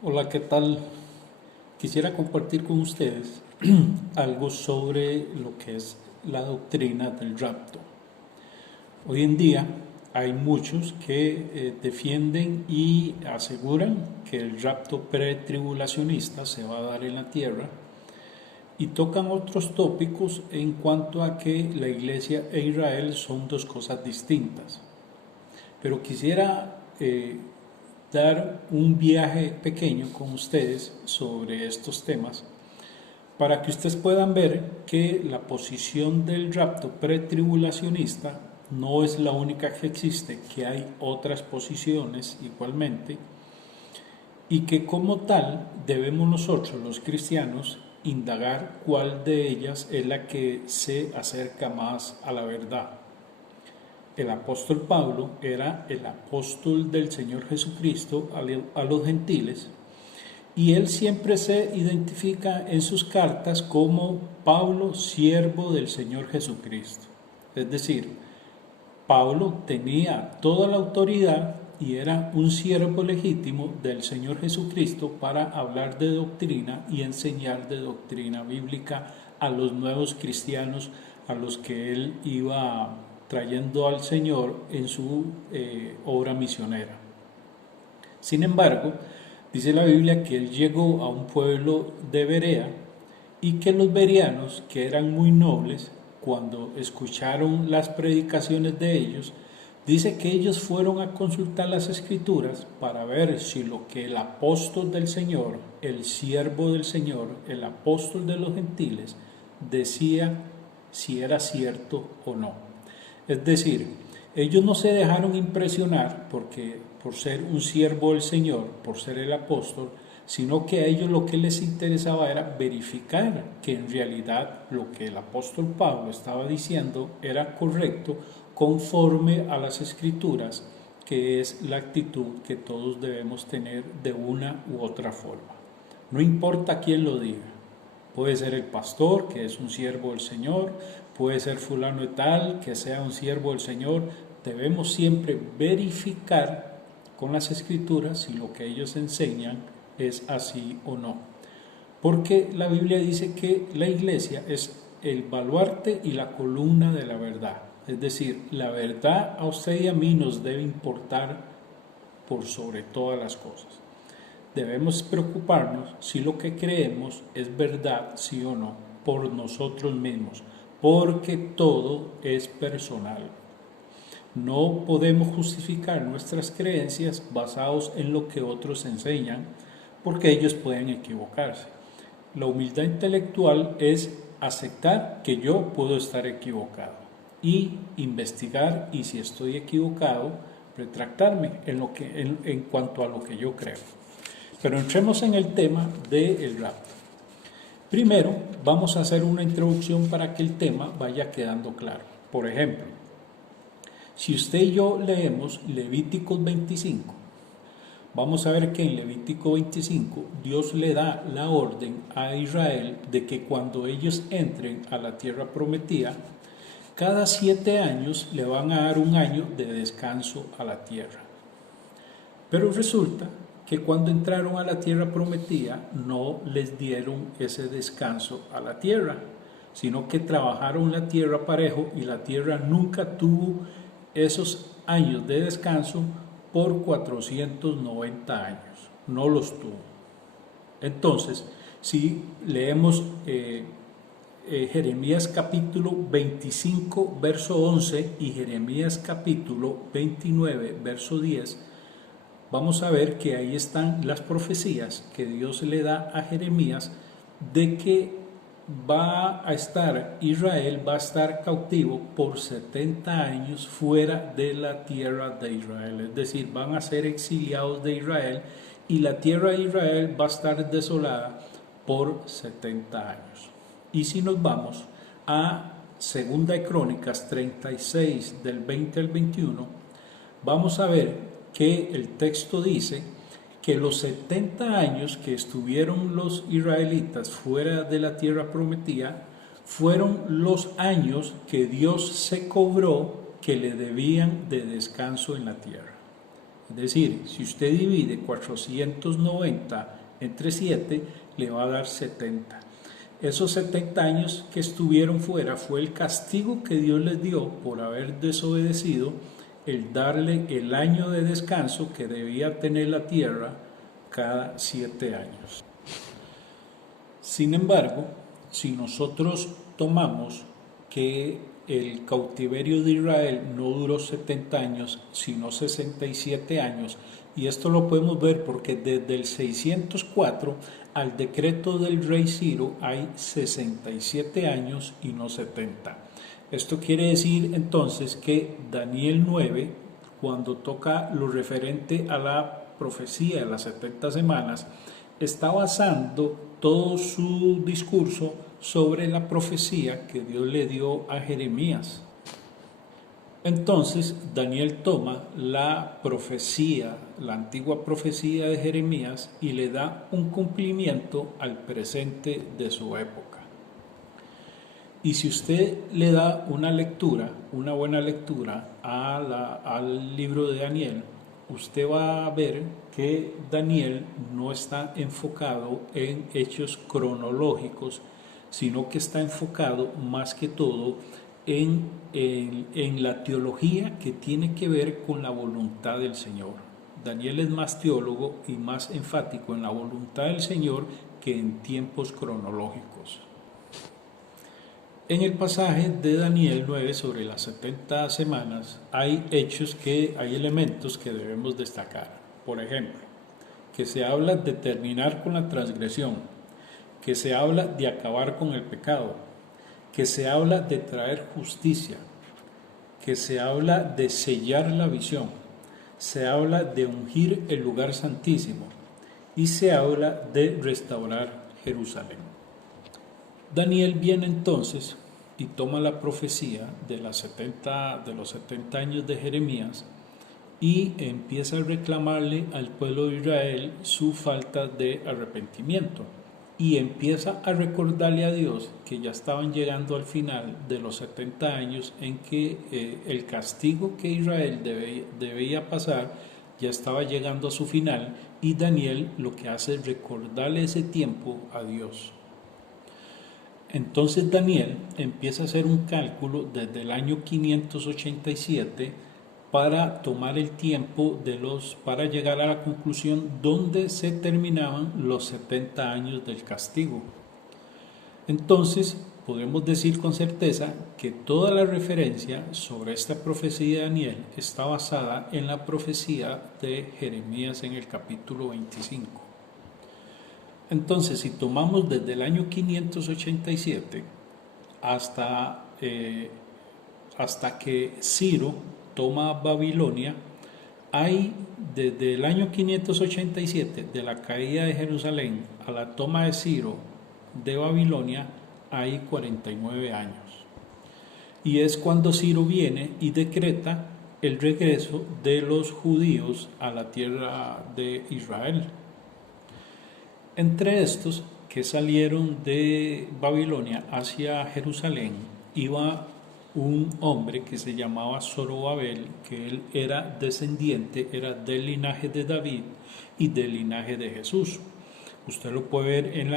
Hola, ¿qué tal? Quisiera compartir con ustedes algo sobre lo que es la doctrina del rapto. Hoy en día hay muchos que defienden y aseguran que el rapto pretribulacionista se va a dar en la tierra y tocan otros tópicos en cuanto a que la iglesia e Israel son dos cosas distintas. Pero quisiera dar un viaje pequeño con ustedes sobre estos temas para que ustedes puedan ver que la posición del rapto pretribulacionista no es la única que existe, que hay otras posiciones igualmente y que como tal debemos nosotros los cristianos indagar cuál de ellas es la que se acerca más a la verdad. El apóstol Pablo era el apóstol del Señor Jesucristo a los gentiles y él siempre se identifica en sus cartas como Pablo, siervo del Señor Jesucristo. Es decir, Pablo tenía toda la autoridad y era un siervo legítimo del Señor Jesucristo para hablar de doctrina y enseñar de doctrina bíblica a los nuevos cristianos a los que él iba trayendo al Señor en su obra misionera. Sin embargo, dice la Biblia que él llegó a un pueblo de Berea y que los bereanos, que eran muy nobles, cuando escucharon las predicaciones de ellos, dice que ellos fueron a consultar las escrituras para ver si lo que el apóstol del Señor, el siervo del Señor, el apóstol de los gentiles, decía si era cierto o no. Es decir, ellos no se dejaron impresionar por ser un siervo del Señor, por ser el apóstol, sino que a ellos lo que les interesaba era verificar que en realidad lo que el apóstol Pablo estaba diciendo era correcto conforme a las escrituras, que es la actitud que todos debemos tener de una u otra forma. No importa quién lo diga. Puede ser el pastor, que es un siervo del Señor, puede ser fulano de tal, que sea un siervo del Señor. Debemos siempre verificar con las escrituras si lo que ellos enseñan es así o no. Porque la Biblia dice que la iglesia es el baluarte y la columna de la verdad. Es decir, la verdad a usted y a mí nos debe importar por sobre todas las cosas. Debemos preocuparnos si lo que creemos es verdad, sí o no, por nosotros mismos, porque todo es personal. No podemos justificar nuestras creencias basados en lo que otros enseñan, porque ellos pueden equivocarse. La humildad intelectual es aceptar que yo puedo estar equivocado y investigar, y si estoy equivocado, retractarme en cuanto a lo que yo creo. Pero entremos en el tema del rapto. Primero, vamos a hacer una introducción para que el tema vaya quedando claro. Por ejemplo, si usted y yo leemos Levíticos 25, vamos a ver que en Levítico 25 Dios le da la orden a Israel de que cuando ellos entren a la tierra prometida, cada 7 años le van a dar un año de descanso a la tierra. Pero resulta que cuando entraron a la tierra prometida no les dieron ese descanso a la tierra, sino que trabajaron la tierra parejo y la tierra nunca tuvo esos años de descanso por 490 años, no los tuvo. Entonces, si leemos Jeremías capítulo 25, verso 11 y Jeremías capítulo 29, verso 10, vamos a ver que ahí están las profecías que Dios le da a Jeremías de que Israel va a estar cautivo por 70 años fuera de la tierra de Israel. Es decir, van a ser exiliados de Israel y la tierra de Israel va a estar desolada por 70 años. Y si nos vamos a 2 de Crónicas 36 del 20 al 21, vamos a ver que el texto dice que los 70 años que estuvieron los israelitas fuera de la tierra prometida fueron los años que Dios se cobró que le debían de descanso en la tierra. Es decir, si usted divide 490 entre 7, le va a dar 70. Esos 70 años que estuvieron fuera fue el castigo que Dios les dio por haber desobedecido, el darle el año de descanso que debía tener la tierra cada 7 años. Sin embargo, si nosotros tomamos que el cautiverio de Israel no duró 70 años, sino 67 años, y esto lo podemos ver porque desde el 604 al decreto del rey Ciro hay 67 años y no 70. Esto quiere decir entonces que Daniel 9, cuando toca lo referente a la profecía de las 70 semanas, está basando todo su discurso sobre la profecía que Dios le dio a Jeremías. Entonces Daniel toma la profecía, la antigua profecía de Jeremías, y le da un cumplimiento al presente de su época. Y si usted le da una lectura, una buena lectura al libro de Daniel, usted va a ver que Daniel no está enfocado en hechos cronológicos, sino que está enfocado más que todo en la teología que tiene que ver con la voluntad del Señor. Daniel es más teólogo y más enfático en la voluntad del Señor que en tiempos cronológicos. En el pasaje de Daniel 9 sobre las 70 semanas hay elementos que debemos destacar. Por ejemplo, que se habla de terminar con la transgresión, que se habla de acabar con el pecado, que se habla de traer justicia, que se habla de sellar la visión, se habla de ungir el lugar santísimo y se habla de restaurar Jerusalén. Daniel viene entonces y toma la profecía de los 70 años de Jeremías y empieza a reclamarle al pueblo de Israel su falta de arrepentimiento y empieza a recordarle a Dios que ya estaban llegando al final de los 70 años en que el castigo que Israel debía pasar ya estaba llegando a su final, y Daniel lo que hace es recordarle ese tiempo a Dios. Entonces Daniel empieza a hacer un cálculo desde el año 587 para tomar el tiempo para llegar a la conclusión donde se terminaban los 70 años del castigo. Entonces podemos decir con certeza que toda la referencia sobre esta profecía de Daniel está basada en la profecía de Jeremías en el capítulo 25. Entonces, si tomamos desde el año 587 hasta que Ciro toma Babilonia, hay desde el año 587, de la caída de Jerusalén a la toma de Ciro de Babilonia, hay 49 años. Y es cuando Ciro viene y decreta el regreso de los judíos a la tierra de Israel. Entre estos que salieron de Babilonia hacia Jerusalén iba un hombre que se llamaba Zorobabel, que él era del linaje de David y del linaje de Jesús. Usted lo puede ver en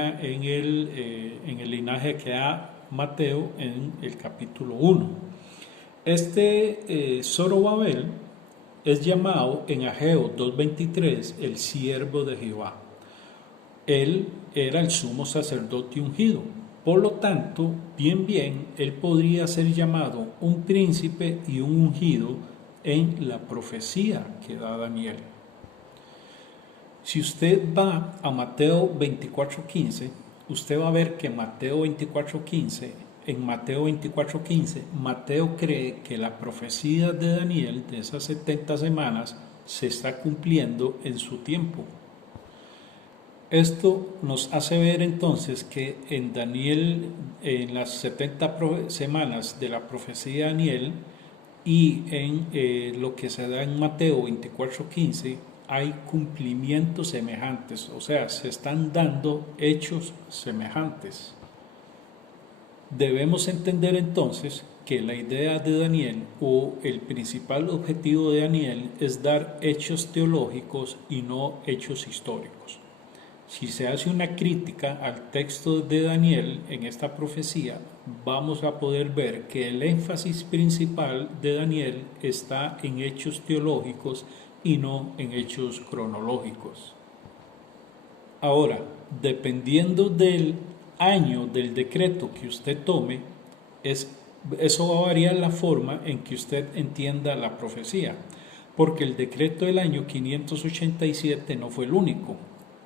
el linaje que da Mateo en el capítulo 1. Zorobabel es llamado en Ageo 2:23 el siervo de Jehová. Él era el sumo sacerdote ungido. Por lo tanto, él podría ser llamado un príncipe y un ungido en la profecía que da Daniel. Si usted va a Mateo 24:15, usted va a ver que en Mateo 24:15, Mateo cree que la profecía de Daniel de esas 70 semanas se está cumpliendo en su tiempo. Esto nos hace ver entonces que en Daniel, en las 70 semanas de la profecía de Daniel y en lo que se da en Mateo 24:15, hay cumplimientos semejantes, o sea, se están dando hechos semejantes. Debemos entender entonces que la idea de Daniel o el principal objetivo de Daniel es dar hechos teológicos y no hechos históricos. Si se hace una crítica al texto de Daniel en esta profecía, vamos a poder ver que el énfasis principal de Daniel está en hechos teológicos y no en hechos cronológicos. Ahora, dependiendo del año del decreto que usted tome, eso va a variar la forma en que usted entienda la profecía, porque el decreto del año 587 no fue el único.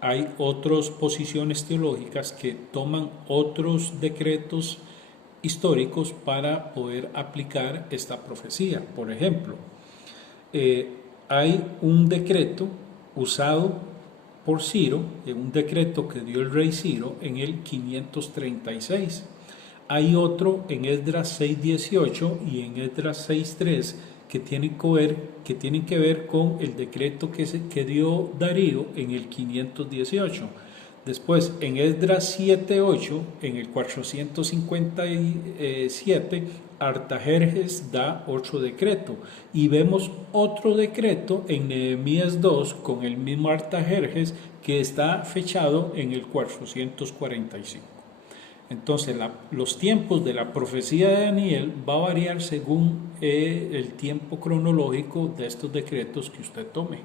Hay otras posiciones teológicas que toman otros decretos históricos para poder aplicar esta profecía. Por ejemplo, hay un decreto usado por Ciro, un decreto que dio el rey Ciro en el 536. Hay otro en Esdras 6.18 y en Esdras 6.3 que tienen que ver con el decreto que dio Darío en el 518. Después, en Esdras 7.8, en el 457, Artajerjes da otro decreto. Y vemos otro decreto en Nehemías 2 con el mismo Artajerjes que está fechado en el 445. Entonces, los tiempos de la profecía de Daniel va a variar según el tiempo cronológico de estos decretos que usted tome.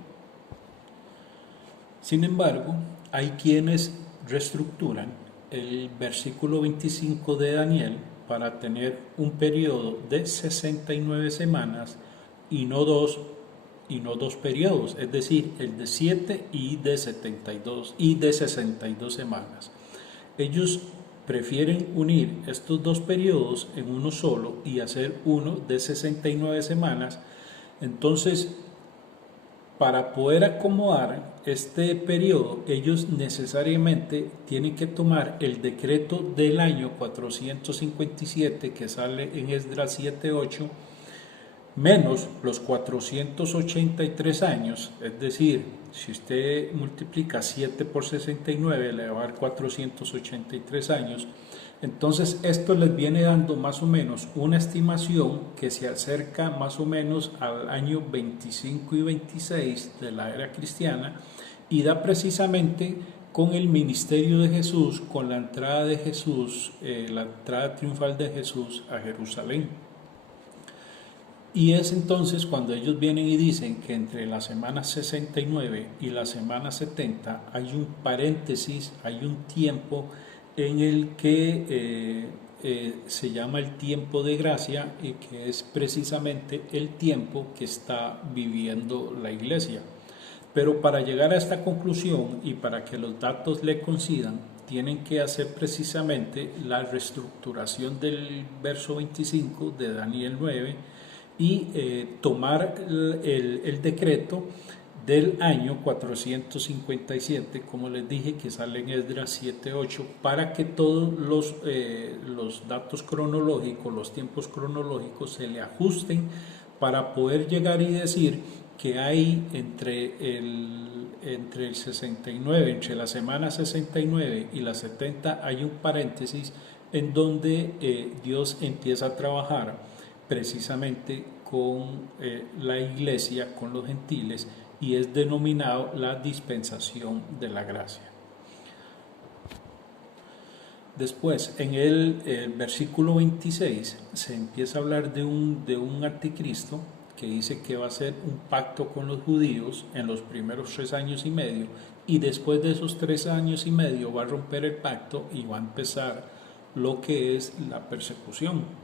Sin embargo, hay quienes reestructuran el versículo 25 de Daniel para tener un periodo de 69 semanas y no dos periodos, es decir, el de 7 y de 72 y de 62 semanas. Ellos prefieren unir estos dos periodos en uno solo y hacer uno de 69 semanas. Entonces, para poder acomodar este periodo, ellos necesariamente tienen que tomar el decreto del año 457 que sale en Esdras 7.8 menos los 483 años, es decir, si usted multiplica 7 por 69 le va a dar 483 años, entonces esto les viene dando más o menos una estimación que se acerca más o menos al año 25 y 26 de la era cristiana y da precisamente con el ministerio de Jesús, con la entrada de Jesús, la entrada triunfal de Jesús a Jerusalén. Y es entonces cuando ellos vienen y dicen que entre la semana 69 y la semana 70 hay un paréntesis, hay un tiempo en el que se llama el tiempo de gracia y que es precisamente el tiempo que está viviendo la iglesia. Pero para llegar a esta conclusión y para que los datos le coincidan, tienen que hacer precisamente la reestructuración del verso 25 de Daniel 9 y tomar el decreto del año 457, como les dije, que sale en Esdras 7.8, para que todos los datos cronológicos, los tiempos cronológicos se le ajusten para poder llegar y decir que hay entre el 69, entre la semana 69 y la 70 hay un paréntesis en donde Dios empieza a trabajar precisamente con la iglesia, con los gentiles, y es denominado la dispensación de la gracia. Después, en el versículo 26, se empieza a hablar de un anticristo que dice que va a hacer un pacto con los judíos en los primeros 3 años y medio, y después de esos 3 años y medio va a romper el pacto y va a empezar lo que es la persecución.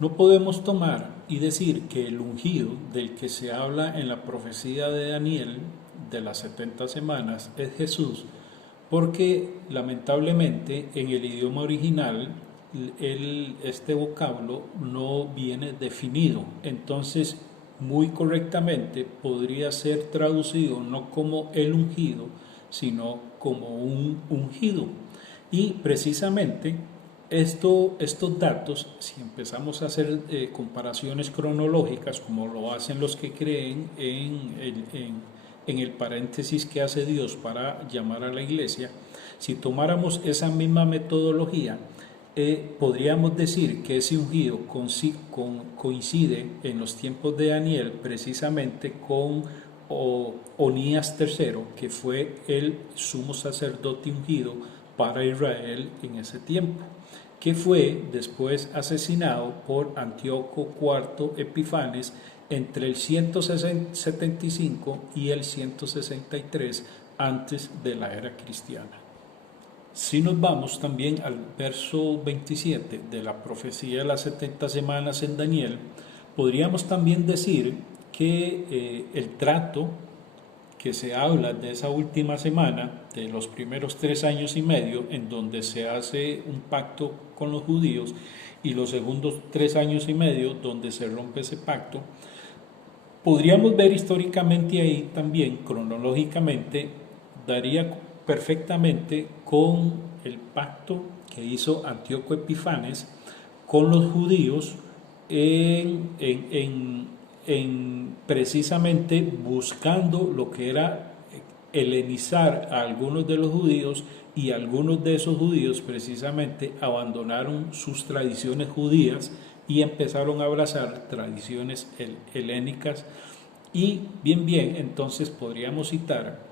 No podemos tomar y decir que el ungido del que se habla en la profecía de Daniel de las 70 semanas es Jesús, porque lamentablemente en el idioma original este vocablo no viene definido. Entonces, muy correctamente podría ser traducido no como el ungido, sino como un ungido. Y precisamente estos datos, si empezamos a hacer comparaciones cronológicas, como lo hacen los que creen en el paréntesis que hace Dios para llamar a la iglesia, si tomáramos esa misma metodología, podríamos decir que ese ungido coincide en los tiempos de Daniel precisamente con Onías III, que fue el sumo sacerdote ungido para Israel en ese tiempo, que fue después asesinado por Antíoco IV Epifanes entre el 175 y el 163 antes de la era cristiana. Si nos vamos también al verso 27 de la profecía de las 70 semanas en Daniel, podríamos también decir que el trato que se habla de esa última semana, de los primeros 3 años y medio, en donde se hace un pacto con los judíos, y los segundos 3 años y medio, donde se rompe ese pacto, podríamos ver históricamente ahí también, cronológicamente, daría perfectamente con el pacto que hizo Antíoco Epifanes con los judíos precisamente buscando lo que era helenizar a algunos de los judíos, y algunos de esos judíos precisamente abandonaron sus tradiciones judías y empezaron a abrazar tradiciones helénicas. Y bien, entonces podríamos citar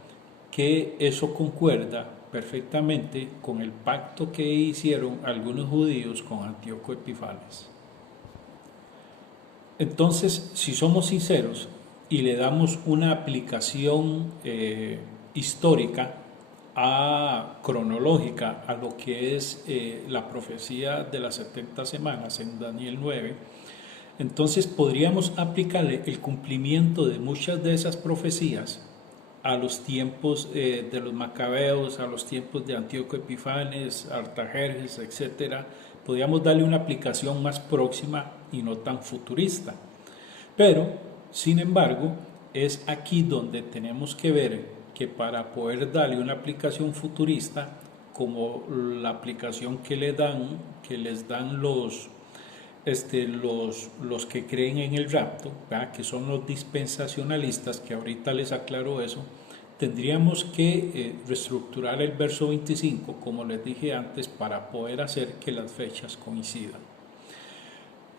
que eso concuerda perfectamente con el pacto que hicieron algunos judíos con Antíoco Epifanes. Entonces, si somos sinceros y le damos una aplicación histórica, cronológica, a lo que es la profecía de las 70 semanas en Daniel 9, entonces podríamos aplicarle el cumplimiento de muchas de esas profecías a los tiempos de los macabeos, a los tiempos de Antíoco Epifanes, Artajerjes, etc. Podríamos darle una aplicación más próxima y no tan futurista. Pero, sin embargo, es aquí donde tenemos que ver que para poder darle una aplicación futurista, como la aplicación que les dan los que creen en el rapto, ¿verdad?, que son los dispensacionalistas, que ahorita les aclaro eso, tendríamos que reestructurar el verso 25, como les dije antes, para poder hacer que las fechas coincidan.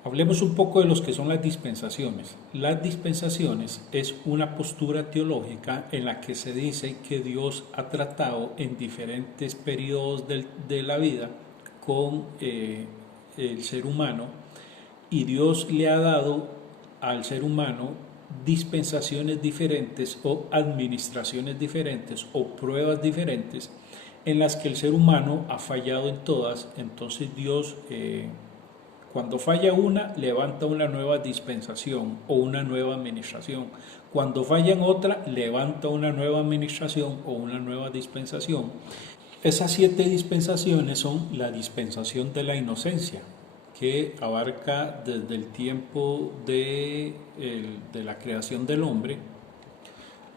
Hablemos un poco de los que son las dispensaciones. Las dispensaciones es una postura teológica en la que se dice que Dios ha tratado en diferentes periodos de la vida con el ser humano, y Dios le ha dado al ser humano dispensaciones diferentes o administraciones diferentes o pruebas diferentes en las que el ser humano ha fallado en todas. Entonces Dios, cuando falla una, levanta una nueva dispensación o una nueva administración. Cuando falla en otra, levanta una nueva administración o una nueva dispensación. Esas 7 dispensaciones son la dispensación de la inocencia, que abarca desde el tiempo de la creación del hombre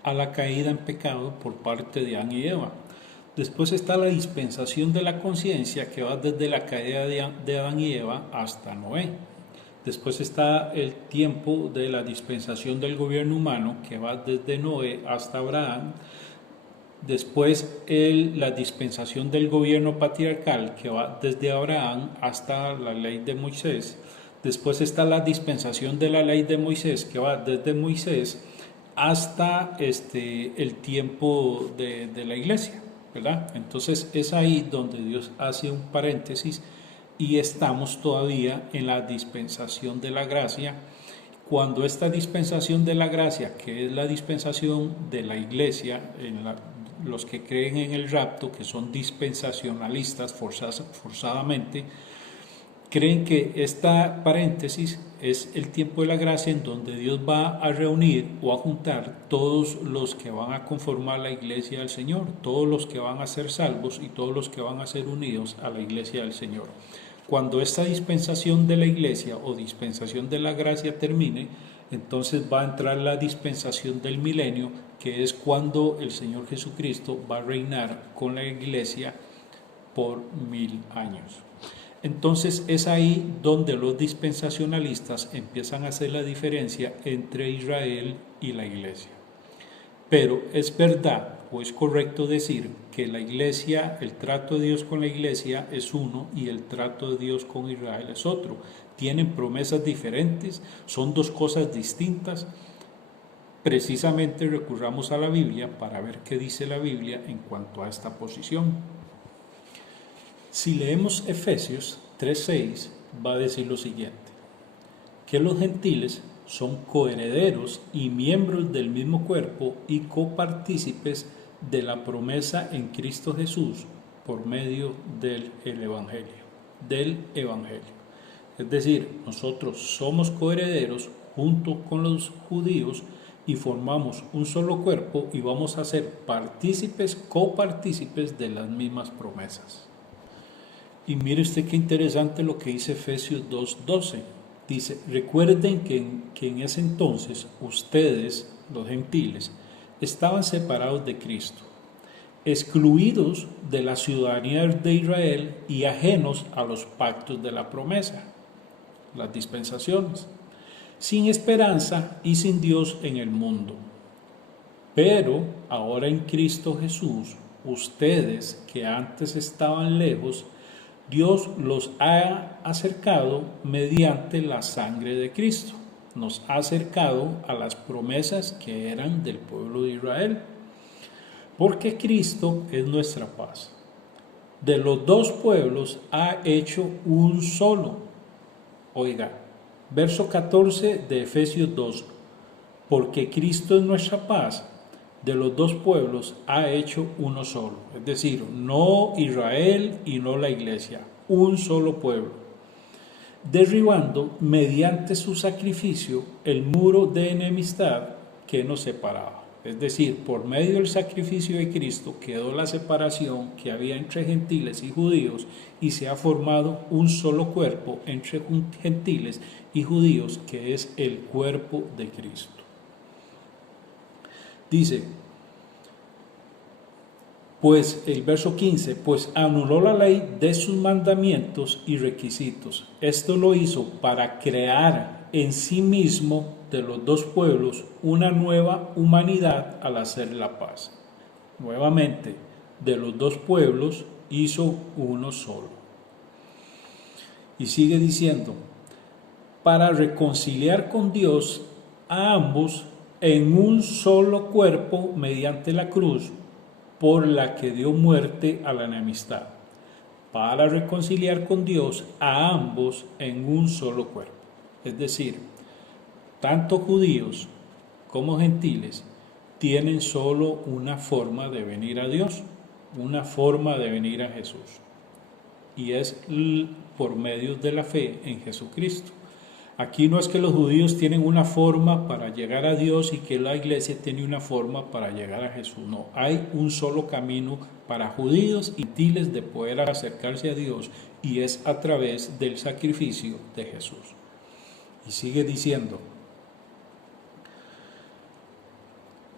a la caída en pecado por parte de Adán y Eva. Después está la dispensación de la conciencia, que va desde la caída de Adán y Eva hasta Noé. Después está el tiempo de la dispensación del gobierno humano, que va desde Noé hasta Abraham. Después la dispensación del gobierno patriarcal, que va desde Abraham hasta la ley de Moisés. Después está la dispensación de la ley de Moisés, que va desde Moisés hasta el tiempo de la iglesia, ¿verdad? Entonces es ahí donde Dios hace un paréntesis y estamos todavía en la dispensación de la gracia, cuando esta dispensación de la gracia, que es la dispensación de la iglesia, los que creen en el rapto, que son dispensacionalistas forzadamente, creen que esta paréntesis es el tiempo de la gracia, en donde Dios va a reunir o a juntar todos los que van a conformar la iglesia del Señor, todos los que van a ser salvos y todos los que van a ser unidos a la iglesia del Señor. Cuando esta dispensación de la iglesia o dispensación de la gracia termine, entonces va a entrar la dispensación del milenio, que es cuando el Señor Jesucristo va a reinar con la iglesia por 1000 años. Entonces es ahí donde los dispensacionalistas empiezan a hacer la diferencia entre Israel y la iglesia. Pero es verdad o es correcto decir que la iglesia, el trato de Dios con la iglesia es uno y el trato de Dios con Israel es otro. Tienen promesas diferentes, son dos cosas distintas. Precisamente recurramos a la Biblia para ver qué dice la Biblia en cuanto a esta posición. Si leemos Efesios 3:6, va a decir lo siguiente: que los gentiles son coherederos y miembros del mismo cuerpo y copartícipes de la promesa en Cristo Jesús por medio del Evangelio. Es decir, nosotros somos coherederos junto con los judíos y formamos un solo cuerpo y vamos a ser copartícipes de las mismas promesas. Y mire usted qué interesante lo que dice Efesios 2:12. Dice: recuerden que en ese entonces ustedes, los gentiles, estaban separados de Cristo, excluidos de la ciudadanía de Israel y ajenos a los pactos de la promesa, las dispensaciones, sin esperanza y sin Dios en el mundo. Pero ahora en Cristo Jesús, ustedes que antes estaban lejos, Dios los ha acercado mediante la sangre de Cristo. Nos ha acercado a las promesas que eran del pueblo de Israel. Porque Cristo es nuestra paz. De los dos pueblos ha hecho un solo. Oiga, verso 14 de Efesios 2. Porque Cristo es nuestra paz. De los dos pueblos ha hecho uno solo, es decir, no Israel y no la iglesia, un solo pueblo, derribando mediante su sacrificio el muro de enemistad que nos separaba. Es decir, por medio del sacrificio de Cristo quedó la separación que había entre gentiles y judíos y se ha formado un solo cuerpo entre gentiles y judíos que es el cuerpo de Cristo. Dice, pues el verso 15, pues anuló la ley de sus mandamientos y requisitos. Esto lo hizo para crear en sí mismo de los dos pueblos una nueva humanidad al hacer la paz. Nuevamente, de los dos pueblos hizo uno solo. Y sigue diciendo, para reconciliar con Dios a ambos en un solo cuerpo mediante la cruz, por la que dio muerte a la enemistad, para reconciliar con Dios a ambos en un solo cuerpo. Es decir, tanto judíos como gentiles tienen solo una forma de venir a Dios, una forma de venir a Jesús, y es por medio de la fe en Jesucristo. Aquí no es que los judíos tienen una forma para llegar a Dios y que la iglesia tiene una forma para llegar a Jesús. No, hay un solo camino para judíos y gentiles de poder acercarse a Dios y es a través del sacrificio de Jesús. Y sigue diciendo,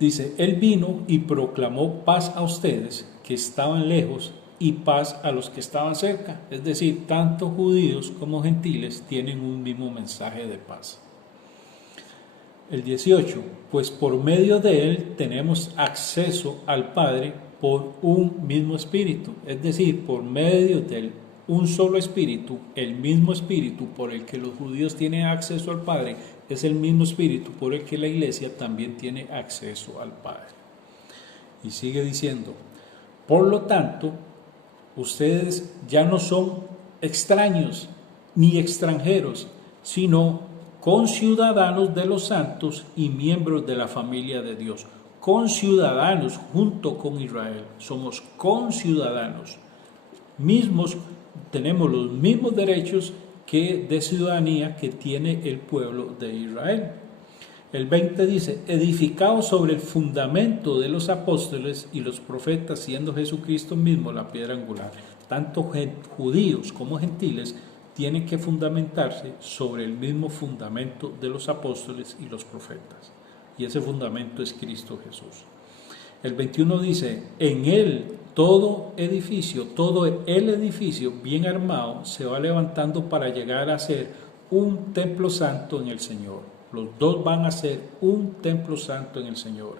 dice, Él vino y proclamó paz a ustedes que estaban lejos y paz a los que estaban cerca. Es decir, tanto judíos como gentiles tienen un mismo mensaje de paz. El 18, pues por medio de él tenemos acceso al Padre por un mismo espíritu. Es decir, por medio de un solo espíritu, el mismo espíritu por el que los judíos tienen acceso al Padre, es el mismo espíritu por el que la iglesia también tiene acceso al Padre. Y sigue diciendo, por lo tanto, ustedes ya no son extraños ni extranjeros, sino conciudadanos de los santos y miembros de la familia de Dios. Conciudadanos junto con Israel. Somos conciudadanos. Mismos, tenemos los mismos derechos que de ciudadanía que tiene el pueblo de Israel. El 20 dice, edificados sobre el fundamento de los apóstoles y los profetas, siendo Jesucristo mismo la piedra angular. Tanto judíos como gentiles tienen que fundamentarse sobre el mismo fundamento de los apóstoles y los profetas. Y ese fundamento es Cristo Jesús. El 21 dice, en él todo el edificio bien armado se va levantando para llegar a ser un templo santo en el Señor. Los dos van a ser un templo santo en el Señor.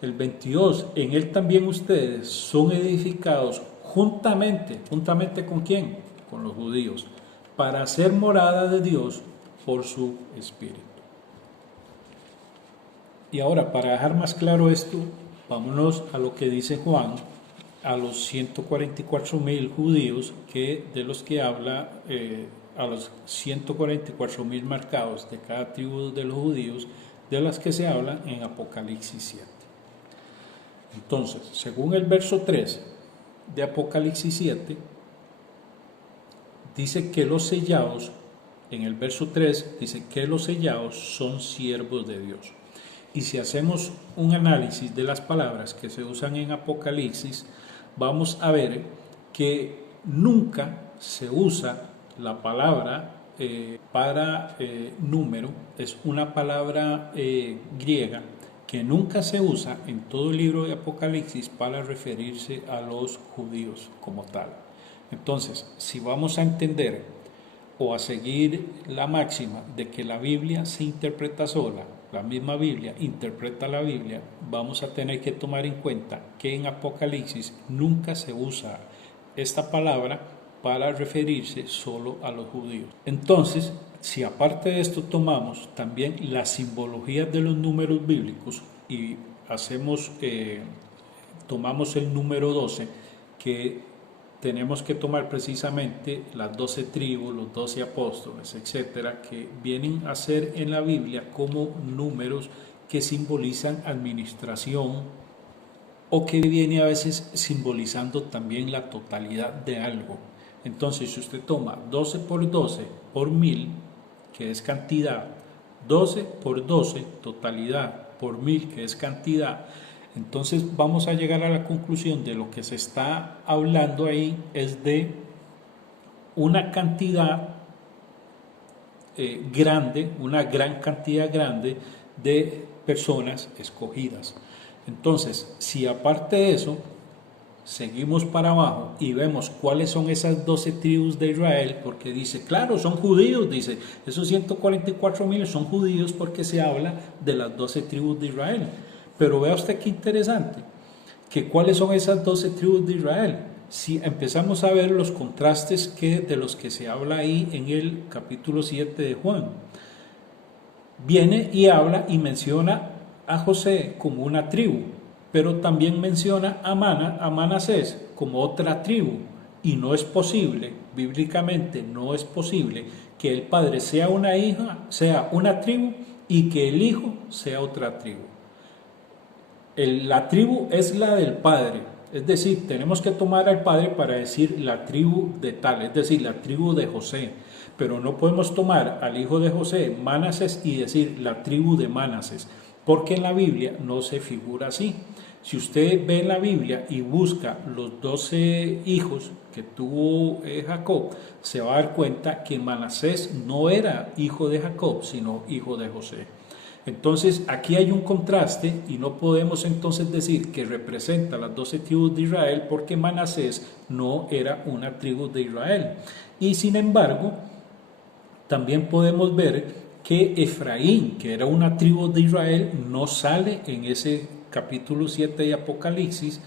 El 22, en él también ustedes son edificados juntamente. ¿Juntamente con quién? Con los judíos, para ser morada de Dios por su Espíritu. Y ahora, para dejar más claro esto, vámonos a lo que dice Juan, a los 144,000 judíos, de los que habla, a los 144,000 marcados de cada tribu de los judíos, de las que se habla en Apocalipsis 7. Entonces, según el verso 3 de Apocalipsis 7, dice que los sellados, en el verso 3, dice que los sellados son siervos de Dios. Y si hacemos un análisis de las palabras que se usan en Apocalipsis, vamos a ver que nunca se usa la palabra para número. Es una palabra griega que nunca se usa en todo el libro de Apocalipsis para referirse a los judíos como tal. Entonces, si vamos a entender o a seguir la máxima de que la Biblia se interpreta sola, la misma Biblia interpreta la Biblia, vamos a tener que tomar en cuenta que en Apocalipsis nunca se usa esta palabra para referirse solo a los judíos. Entonces, si aparte de esto tomamos también la simbología de los números bíblicos y tomamos el número 12, que tenemos que tomar precisamente las 12 tribus, los 12 apóstoles, etcétera, que vienen a ser en la Biblia como números que simbolizan administración o que viene a veces simbolizando también la totalidad de algo. Entonces, si usted toma 12 por 12 por 1000, que es cantidad, 12 por 12, totalidad, por 1000, que es cantidad, entonces vamos a llegar a la conclusión de lo que se está hablando ahí es de una cantidad grande, una gran cantidad grande de personas escogidas. Entonces, si aparte de eso seguimos para abajo y vemos cuáles son esas 12 tribus de Israel, porque dice, claro, son judíos, dice, esos 144,000 son judíos porque se habla de las 12 tribus de Israel. Pero vea usted qué interesante, que cuáles son esas 12 tribus de Israel. Si empezamos a ver los contrastes de los que se habla ahí en el capítulo 7 de Juan, viene y habla y menciona a José como una tribu, pero también menciona a Manasés como otra tribu, y no es posible, bíblicamente no es posible, que el padre sea una tribu y que el hijo sea otra tribu. La tribu es la del padre, es decir, tenemos que tomar al padre para decir la tribu de tal, es decir, la tribu de José, pero no podemos tomar al hijo de José, Manasés, y decir la tribu de Manasés, porque en la Biblia no se figura así. Si usted ve en la Biblia y busca los 12 hijos que tuvo Jacob, se va a dar cuenta que Manasés no era hijo de Jacob, sino hijo de José. Entonces aquí hay un contraste y no podemos entonces decir que representa las 12 tribus de Israel porque Manasés no era una tribu de Israel. Y sin embargo, también podemos ver que Efraín, que era una tribu de Israel, no sale en ese capítulo 7 de Apocalipsis,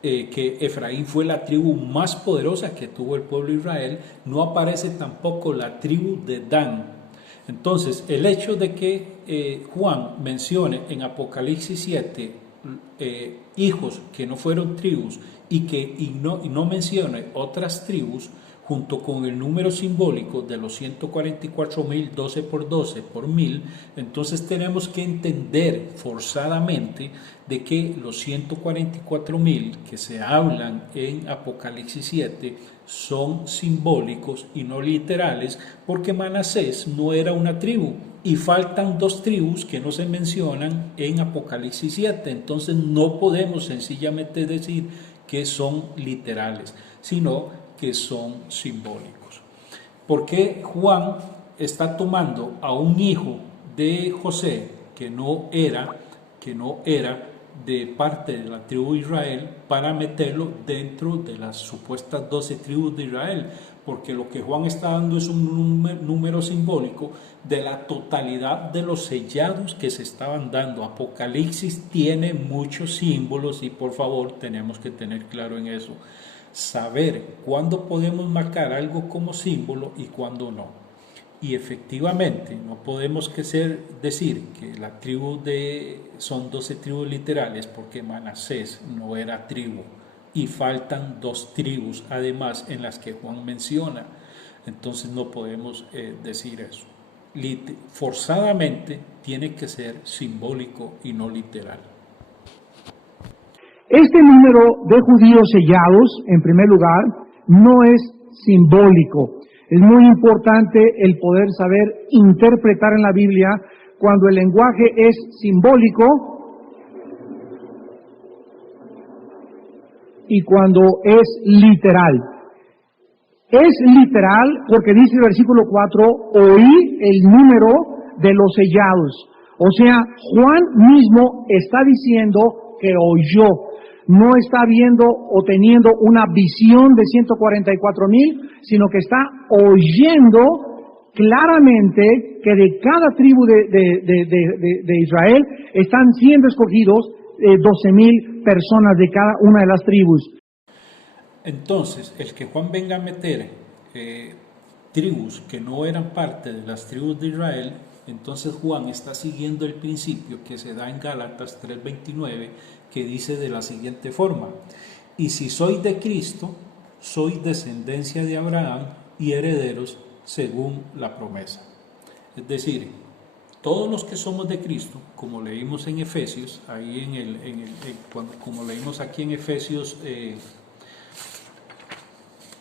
que Efraín fue la tribu más poderosa que tuvo el pueblo de Israel. No aparece tampoco la tribu de Dan. Entonces, el hecho de que Juan mencione en Apocalipsis 7 hijos que no fueron tribus y no mencione otras tribus, junto con el número simbólico de los 144,000, 12 por 12 por 1000, entonces tenemos que entender forzadamente de que los 144,000 que se hablan en Apocalipsis 7 son simbólicos y no literales, porque Manasés no era una tribu y faltan 2 tribus que no se mencionan en Apocalipsis 7, entonces no podemos sencillamente decir que son literales, sino que son simbólicos. ¿Por qué Juan está tomando a un hijo de José que no era de parte de la tribu de Israel para meterlo dentro de las supuestas 12 tribus de Israel, porque lo que Juan está dando es un número simbólico de la totalidad de los sellados que se estaban dando. Apocalipsis tiene muchos símbolos y por favor tenemos que tener claro en eso, saber cuándo podemos marcar algo como símbolo y cuándo no. Y efectivamente, no podemos decir que la tribu son 12 tribus literales porque Manasés no era tribu y faltan 2 tribus además en las que Juan menciona. Entonces no podemos decir eso. Forzadamente tiene que ser simbólico y no literal. Este número de judíos sellados, en primer lugar, no es simbólico. Es muy importante el poder saber interpretar en la Biblia cuando el lenguaje es simbólico y cuando es literal. Es literal porque dice el versículo 4, oí el número de los sellados. O sea, Juan mismo está diciendo que oyó. No está viendo o teniendo una visión de 144,000, sino que está oyendo claramente que de cada tribu de Israel están siendo escogidos 12,000 personas de cada una de las tribus. Entonces, el que Juan venga a meter tribus que no eran parte de las tribus de Israel, entonces Juan está siguiendo el principio que se da en Gálatas 3:29, que dice de la siguiente forma: y si soy de Cristo, soy descendencia de Abraham y herederos según la promesa. Es decir, todos los que somos de Cristo, como leímos en Efesios, como leímos aquí en Efesios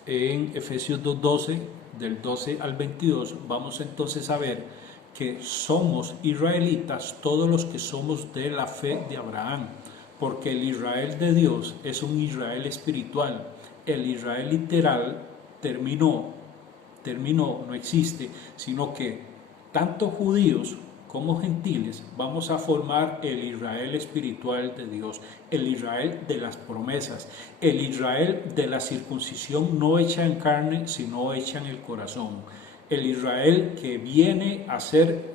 2:12, del 12 al 22, vamos entonces a ver que somos israelitas todos los que somos de la fe de Abraham, porque el Israel de Dios es un Israel espiritual. El Israel literal terminó, no existe, sino que tanto judíos como gentiles vamos a formar el Israel espiritual de Dios, el Israel de las promesas, el Israel de la circuncisión no hecha en carne, sino hecha en el corazón, el Israel que viene a ser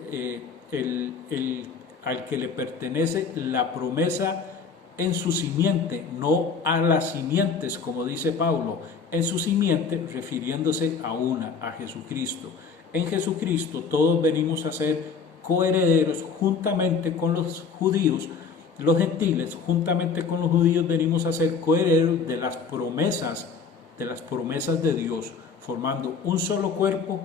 al que le pertenece la promesa en su simiente, no a las simientes, como dice Pablo, en su simiente, refiriéndose a Jesucristo. En Jesucristo todos venimos a ser coherederos juntamente con los judíos, los gentiles, juntamente con los judíos venimos a ser coherederos de las promesas de Dios, formando un solo cuerpo,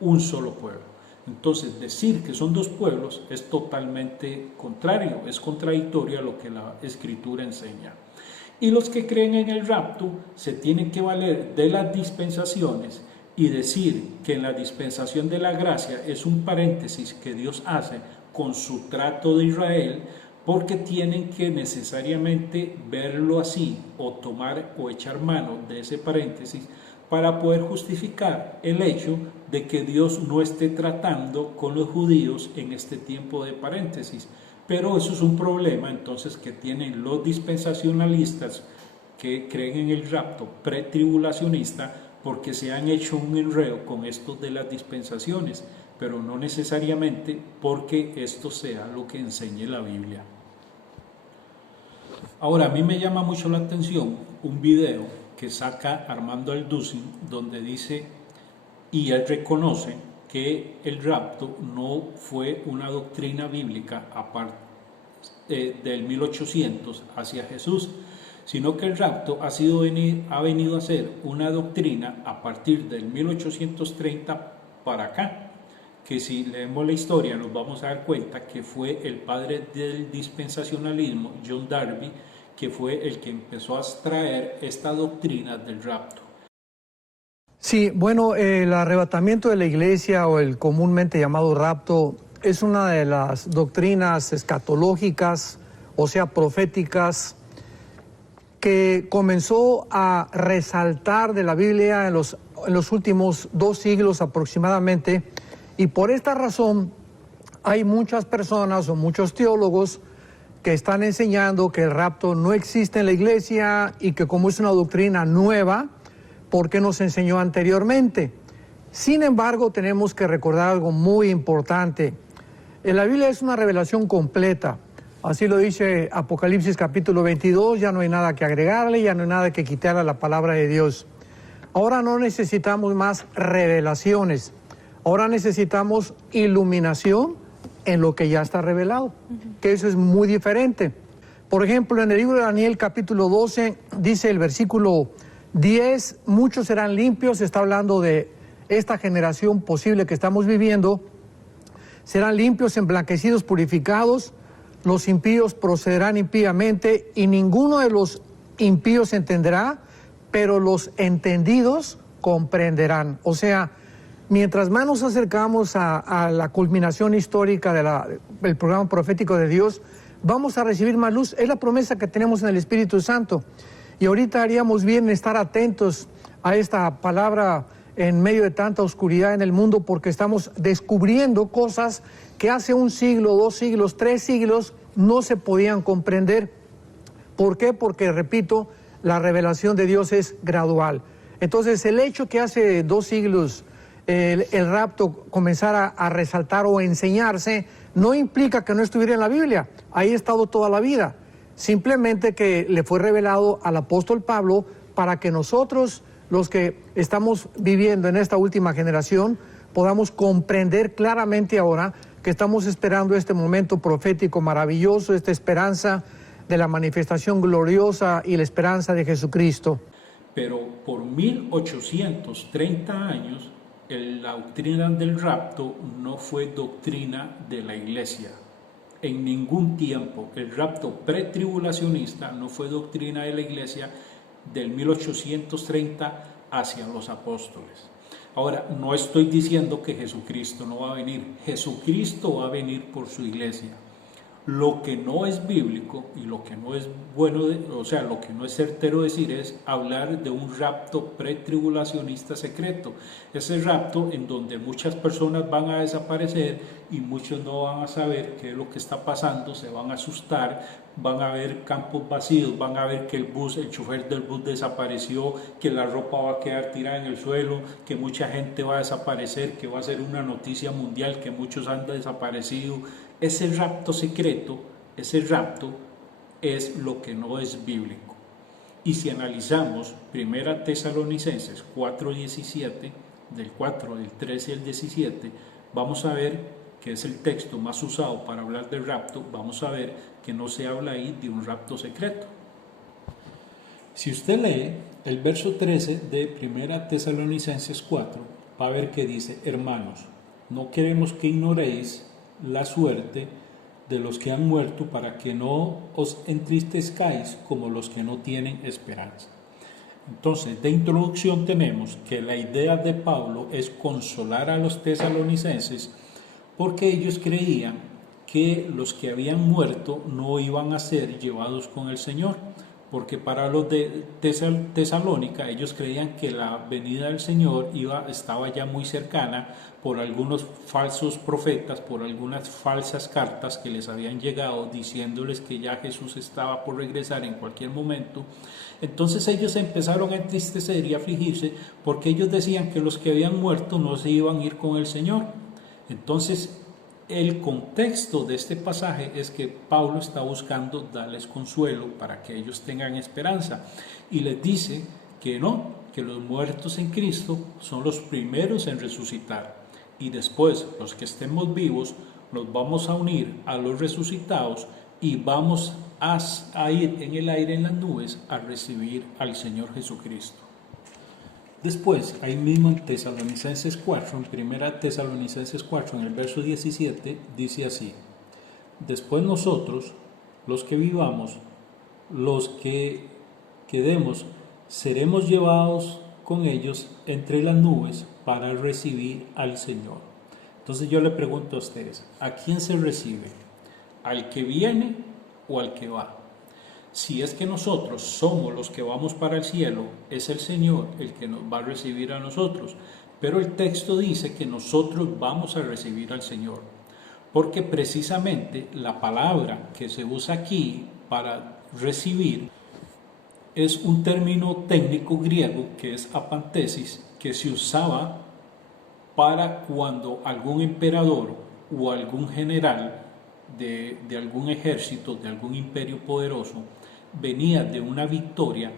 un solo pueblo. Entonces, decir que son 2 pueblos es totalmente contrario, es contradictorio a lo que la Escritura enseña. Y los que creen en el rapto se tienen que valer de las dispensaciones y decir que en la dispensación de la gracia es un paréntesis que Dios hace con su trato de Israel, porque tienen que necesariamente verlo así o tomar o echar mano de ese paréntesis para poder justificar el hecho de que Dios no esté tratando con los judíos en este tiempo de paréntesis. Pero eso es un problema entonces que tienen los dispensacionalistas que creen en el rapto pretribulacionista, porque se han hecho un enredo con esto de las dispensaciones, pero no necesariamente porque esto sea lo que enseñe la Biblia. Ahora, a mí me llama mucho la atención un video que saca Armando Alducin, donde dice, y él reconoce que el rapto no fue una doctrina bíblica aparte del 1800 hacia Jesús, sino que el rapto ha venido a ser una doctrina a partir del 1830 para acá, que si leemos la historia nos vamos a dar cuenta que fue el padre del dispensacionalismo, John Darby, que fue el que empezó a extraer esta doctrina del rapto. Sí, bueno, el arrebatamiento de la iglesia o el comúnmente llamado rapto es una de las doctrinas escatológicas, o sea, proféticas, que comenzó a resaltar de la Biblia en los últimos 2 siglos aproximadamente, y por esta razón hay muchas personas o muchos teólogos que están enseñando que el rapto no existe en la iglesia y que como es una doctrina nueva, ¿por qué no se enseñó anteriormente? Sin embargo, tenemos que recordar algo muy importante. En la Biblia es una revelación completa. Así lo dice Apocalipsis capítulo 22, ya no hay nada que agregarle, ya no hay nada que quitarle a la palabra de Dios. Ahora no necesitamos más revelaciones, ahora necesitamos iluminación en lo que ya está revelado, que eso es muy diferente. Por ejemplo, en el libro de Daniel capítulo 12, dice el versículo 10, muchos serán limpios, está hablando de esta generación posible que estamos viviendo, serán limpios, emblanquecidos, purificados, los impíos procederán impíamente y ninguno de los impíos entenderá, pero los entendidos comprenderán. O sea, mientras más nos acercamos a la culminación histórica del programa profético de Dios, vamos a recibir más luz. Es la promesa que tenemos en el Espíritu Santo. Y ahorita haríamos bien en estar atentos a esta palabra en medio de tanta oscuridad en el mundo, porque estamos descubriendo cosas que hace un siglo, 2 siglos, 3 siglos no se podían comprender. ¿Por qué? Porque, repito, la revelación de Dios es gradual. Entonces, el hecho que hace 2 siglos el rapto comenzara a resaltar o enseñarse, no implica que no estuviera en la Biblia. Ahí ha estado toda la vida. Simplemente que le fue revelado al apóstol Pablo para que nosotros, los que estamos viviendo en esta última generación, podamos comprender claramente ahora que estamos esperando este momento profético maravilloso, esta esperanza de la manifestación gloriosa y la esperanza de Jesucristo. Pero por 1830 años, la doctrina del rapto no fue doctrina de la iglesia. En ningún tiempo el rapto pretribulacionista no fue doctrina de la iglesia del 1830 hacia los apóstoles. Ahora, no estoy diciendo que Jesucristo no va a venir. Jesucristo va a venir por su iglesia. Lo que no es bíblico y lo que no es bueno, lo que no es certero decir es hablar de un rapto pretribulacionista secreto. Ese rapto en donde muchas personas van a desaparecer y muchos no van a saber qué es lo que está pasando, se van a asustar, van a ver campos vacíos, van a ver que el chofer del bus desapareció, que la ropa va a quedar tirada en el suelo, que mucha gente va a desaparecer, que va a ser una noticia mundial, que muchos han desaparecido. Ese rapto secreto, ese rapto es lo que no es bíblico. Y si analizamos 1 Tesalonicenses 4:17, del 13 al 17, vamos a ver que es el texto más usado para hablar del rapto, vamos a ver que no se habla ahí de un rapto secreto. Si usted lee el verso 13 de 1 Tesalonicenses 4, va a ver que dice: hermanos, no queremos que ignoréis la suerte de los que han muerto, para que no os entristezcáis como los que no tienen esperanza. Entonces, de introducción tenemos que la idea de Pablo es consolar a los tesalonicenses, porque ellos creían que los que habían muerto no iban a ser llevados con el Señor, porque para los de Tesalónica ellos creían que la venida del Señor estaba ya muy cercana por algunos falsos profetas, por algunas falsas cartas que les habían llegado diciéndoles que ya Jesús estaba por regresar en cualquier momento. Entonces ellos empezaron a entristecer y a afligirse, porque ellos decían que los que habían muerto no se iban a ir con el Señor. Entonces, el contexto de este pasaje es que Pablo está buscando darles consuelo para que ellos tengan esperanza, y les dice que no, que los muertos en Cristo son los primeros en resucitar, y después los que estemos vivos nos vamos a unir a los resucitados y vamos a ir en el aire, en las nubes, a recibir al Señor Jesucristo. Después, ahí mismo en Tesalonicenses 4, en 1 Tesalonicenses 4, en el verso 17, dice así: después nosotros, los que vivamos, los que quedemos, seremos llevados con ellos entre las nubes para recibir al Señor. Entonces yo le pregunto a ustedes, ¿a quién se recibe? ¿Al que viene o al que va? Si es que nosotros somos los que vamos para el cielo, es el Señor el que nos va a recibir a nosotros. Pero el texto dice que nosotros vamos a recibir al Señor. porque precisamente la palabra que se usa aquí para recibir es un término técnico griego que es apantesis, que se usaba para cuando algún emperador o algún general de algún ejército, de algún imperio poderoso, venía de una victoria,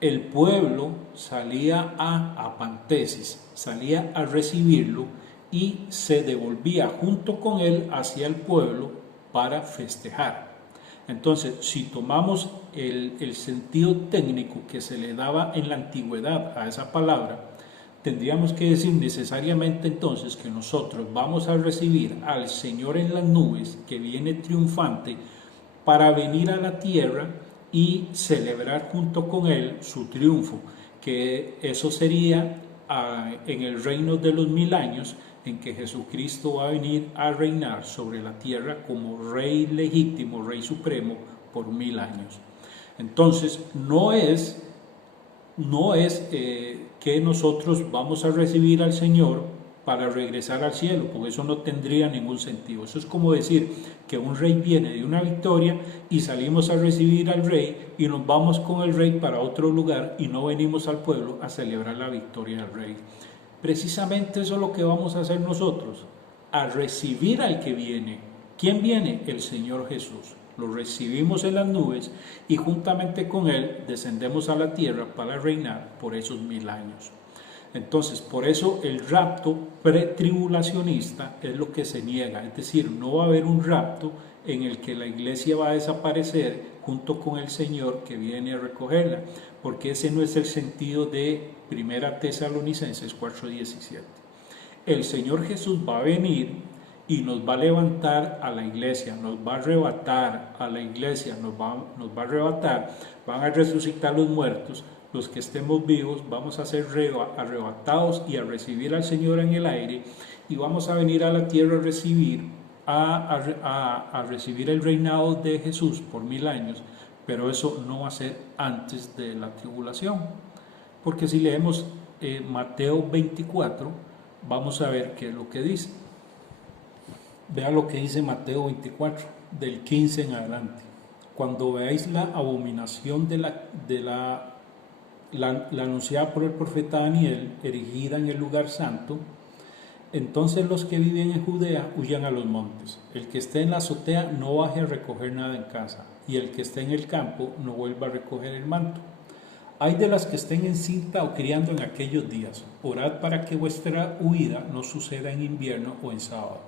el pueblo salía a apantesis, salía a recibirlo y se devolvía junto con él hacia el pueblo para festejar. Entonces, si tomamos el sentido técnico que se le daba en la antigüedad a esa palabra, tendríamos que decir necesariamente entonces que nosotros vamos a recibir al Señor en las nubes, que viene triunfante, para venir a la tierra y celebrar junto con Él su triunfo, que eso sería en el reino de los 1000 años, en que Jesucristo va a venir a reinar sobre la tierra como Rey legítimo, Rey supremo, por 1000 años. Entonces, no es que nosotros vamos a recibir al Señor para regresar al cielo, porque eso no tendría ningún sentido. Eso es como decir que un rey viene de una victoria y salimos a recibir al rey y nos vamos con el rey para otro lugar y no venimos al pueblo a celebrar la victoria del rey. Precisamente eso es lo que vamos a hacer nosotros, a recibir al que viene. ¿Quién viene? El Señor Jesús. Lo recibimos en las nubes y juntamente con Él descendemos a la tierra para reinar por esos 1000 años. Entonces, por eso el rapto pretribulacionista es lo que se niega, es decir, no va a haber un rapto en el que la iglesia va a desaparecer junto con el Señor que viene a recogerla, porque ese no es el sentido de 1 Tesalonicenses 4:17. El Señor Jesús va a venir y nos va a levantar a la iglesia, nos va a arrebatar a la iglesia, nos va a arrebatar, van a resucitar los muertos. Los que estemos vivos vamos a ser arrebatados y a recibir al Señor en el aire y vamos a venir a la tierra a recibir el reinado de Jesús por 1000 años, pero eso no va a ser antes de la tribulación, porque si leemos Mateo 24 vamos a ver qué es lo que dice. Vea lo que dice Mateo 24 del 15 en adelante. Cuando veáis la abominación la anunciada por el profeta Daniel, erigida en el lugar santo, entonces los que viven en Judea huyan a los montes. El que esté en la azotea no baje a recoger nada en casa, y el que esté en el campo no vuelva a recoger el manto. Ay de las que estén encinta o criando en aquellos días. Orad para que vuestra huida no suceda en invierno o en sábado.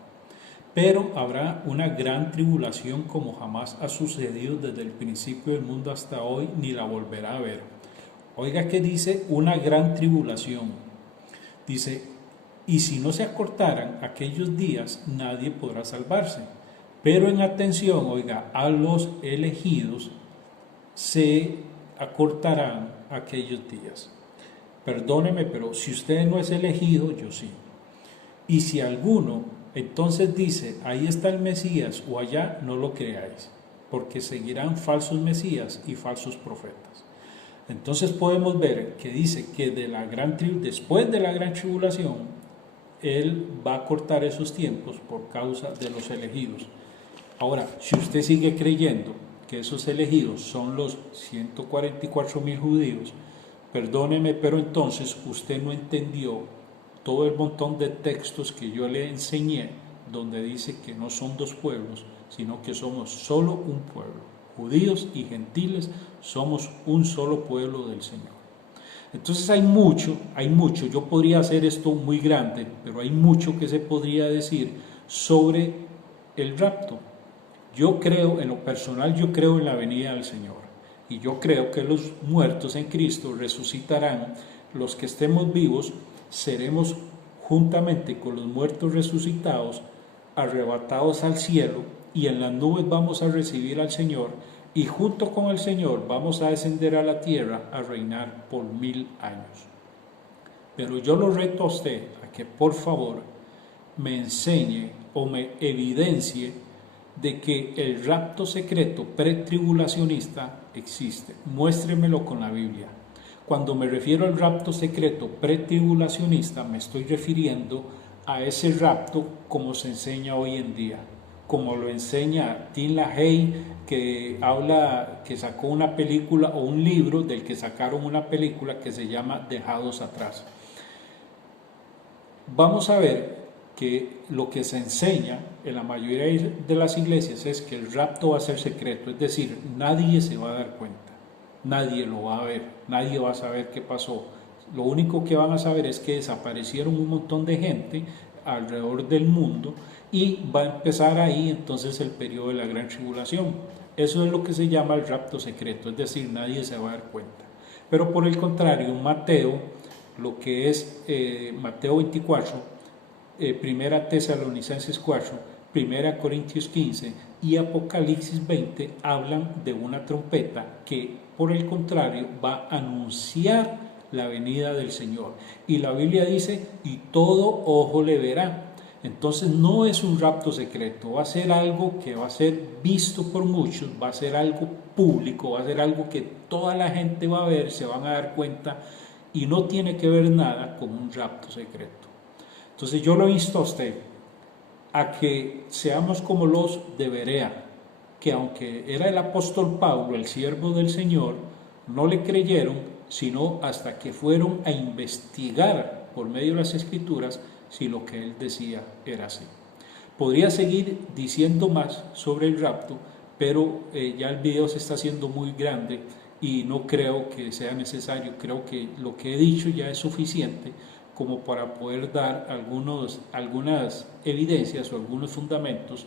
Pero habrá una gran tribulación como jamás ha sucedido desde el principio del mundo hasta hoy, ni la volverá a ver. Oiga que dice una gran tribulación. Dice, y si no se acortaran aquellos días, nadie podrá salvarse. Pero en atención, oiga, a los elegidos se acortarán aquellos días. Perdóneme, pero si usted no es elegido, yo sí. Y si alguno entonces dice, ahí está el Mesías o allá, no lo creáis, porque seguirán falsos Mesías y falsos profetas. Entonces podemos ver que dice que después de la gran tribulación, Él va a cortar esos tiempos por causa de los elegidos. Ahora, si usted sigue creyendo que esos elegidos son los 144,000 judíos, perdóneme, pero entonces usted no entendió todo el montón de textos que yo le enseñé, donde dice que no son dos pueblos, sino que somos solo un pueblo. Judíos y gentiles somos un solo pueblo del Señor. Entonces hay mucho, yo podría hacer esto muy grande, pero hay mucho que se podría decir sobre el rapto. Yo creo, en lo personal, yo creo en la venida del Señor, y yo creo que los muertos en Cristo resucitarán. Los que estemos vivos seremos juntamente con los muertos resucitados, arrebatados al cielo, y en las nubes vamos a recibir al Señor, y junto con el Señor vamos a descender a la tierra a reinar por 1000 años. Pero yo lo reto a usted a que por favor me enseñe o me evidencie de que el rapto secreto pretribulacionista existe. Muéstremelo con la Biblia. Cuando me refiero al rapto secreto pretribulacionista, me estoy refiriendo a ese rapto como se enseña hoy en día. como lo enseña Tim LaHaye, que sacó una película o un libro del que sacaron una película que se llama Dejados Atrás. Vamos a ver que lo que se enseña en la mayoría de las iglesias es que el rapto va a ser secreto, es decir, nadie se va a dar cuenta, nadie lo va a ver, nadie va a saber qué pasó. Lo único que van a saber es que desaparecieron un montón de gente alrededor del mundo y va a empezar ahí entonces el periodo de la gran tribulación. Eso es lo que se llama el rapto secreto, es decir, nadie se va a dar cuenta. Pero por el contrario, Mateo, lo que es Mateo 24, Primera Tesalonicenses 4, Primera Corintios 15 y Apocalipsis 20 hablan de una trompeta que por el contrario va a anunciar la venida del Señor. Y la Biblia dice, y todo ojo le verá. Entonces no es un rapto secreto, va a ser algo que va a ser visto por muchos, va a ser algo público, va a ser algo que toda la gente va a ver, se van a dar cuenta, y no tiene que ver nada con un rapto secreto. Entonces yo lo insto a usted a que seamos como los de Berea, que aunque era el apóstol Pablo, el siervo del Señor, no le creyeron, sino hasta que fueron a investigar por medio de las Escrituras si lo que él decía era así. Podría seguir diciendo más sobre el rapto, pero ya el video se está haciendo muy grande y no creo que sea necesario. Creo que lo que he dicho ya es suficiente como para poder dar algunas evidencias o algunos fundamentos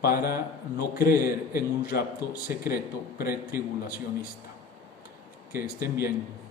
para no creer en un rapto secreto pretribulacionista. Que estén bien.